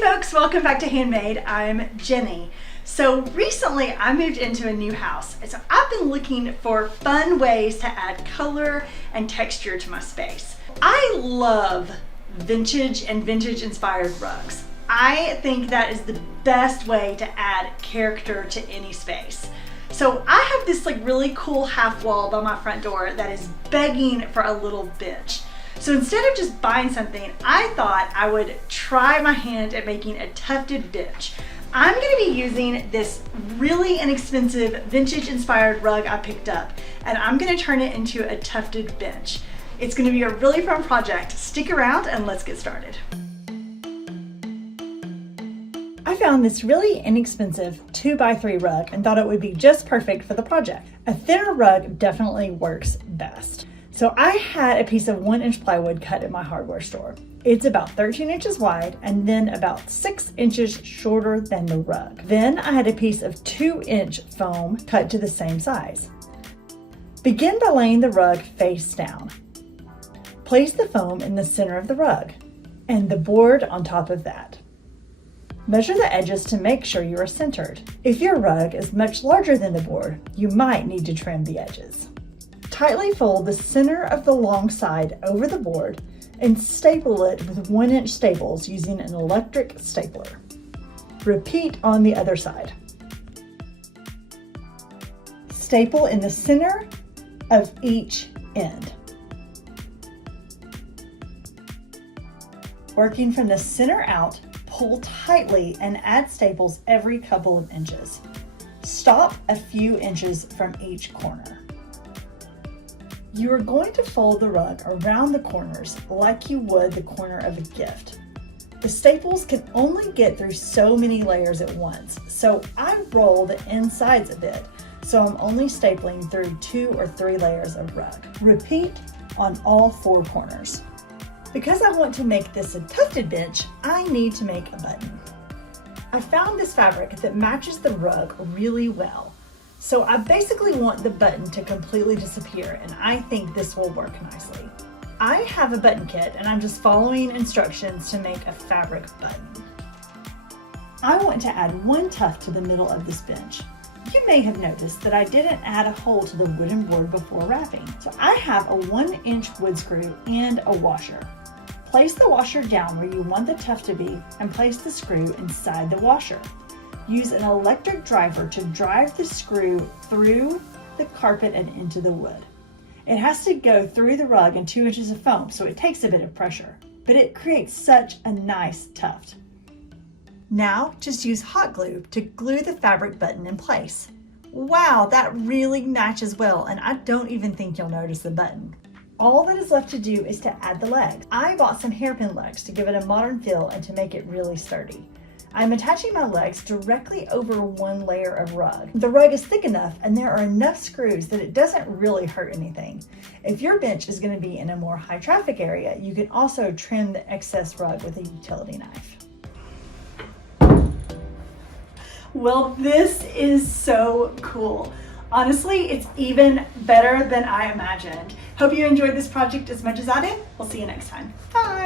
folks, welcome back to Handmade. I'm Jenny. So recently I moved into a new house, and so I've been looking for fun ways to add color and texture to my space. I love vintage and vintage inspired rugs. I think that is the best way to add character to any space. So I have this really cool half wall by my front door that is begging for a little bench. So instead of just buying something, I thought I would try my hand at making a tufted bench. I'm going to be using this really inexpensive vintage inspired rug I picked up, and I'm going to turn it into a tufted bench. It's going to be a really fun project. Stick around and let's get started. I found this really inexpensive 2x3 rug and thought it would be just perfect for the project. A thinner rug definitely works best. So I had a piece of 1-inch plywood cut at my hardware store. It's about 13 inches wide and then about 6 inches shorter than the rug. Then I had a piece of 2-inch foam cut to the same size. Begin by laying the rug face down. Place the foam in the center of the rug and the board on top of that. Measure the edges to make sure you are centered. If your rug is much larger than the board, you might need to trim the edges. Tightly fold the center of the long side over the board and staple it with 1-inch staples using an electric stapler. Repeat on the other side. Staple in the center of each end. Working from the center out, pull tightly and add staples every couple of inches. Stop a few inches from each corner. You are going to fold the rug around the corners like you would the corner of a gift. The staples can only get through so many layers at once, so I roll the insides a bit, so I'm only stapling through 2 or 3 layers of rug. Repeat on all 4 corners. Because I want to make this a tufted bench, I need to make a button. I found this fabric that matches the rug really well. So I basically want the button to completely disappear, and I think this will work nicely. I have a button kit and I'm just following instructions to make a fabric button. I want to add 1 tuft to the middle of this bench. You may have noticed that I didn't add a hole to the wooden board before wrapping. So I have a 1-inch wood screw and a washer. Place the washer down where you want the tuft to be and place the screw inside the washer. Use an electric driver to drive the screw through the carpet and into the wood. It has to go through the rug and 2 inches of foam, so it takes a bit of pressure, but it creates such a nice tuft. Now just use hot glue to glue the fabric button in place. Wow, that really matches well, and I don't even think you'll notice the button. All that is left to do is to add the legs. I bought some hairpin legs to give it a modern feel and to make it really sturdy. I'm attaching my legs directly over 1 layer of rug. The rug is thick enough and there are enough screws that it doesn't really hurt anything. If your bench is going to be in a more high traffic area, you can also trim the excess rug with a utility knife. Well, this is so cool. Honestly, it's even better than I imagined. Hope you enjoyed this project as much as I did. We'll see you next time. Bye.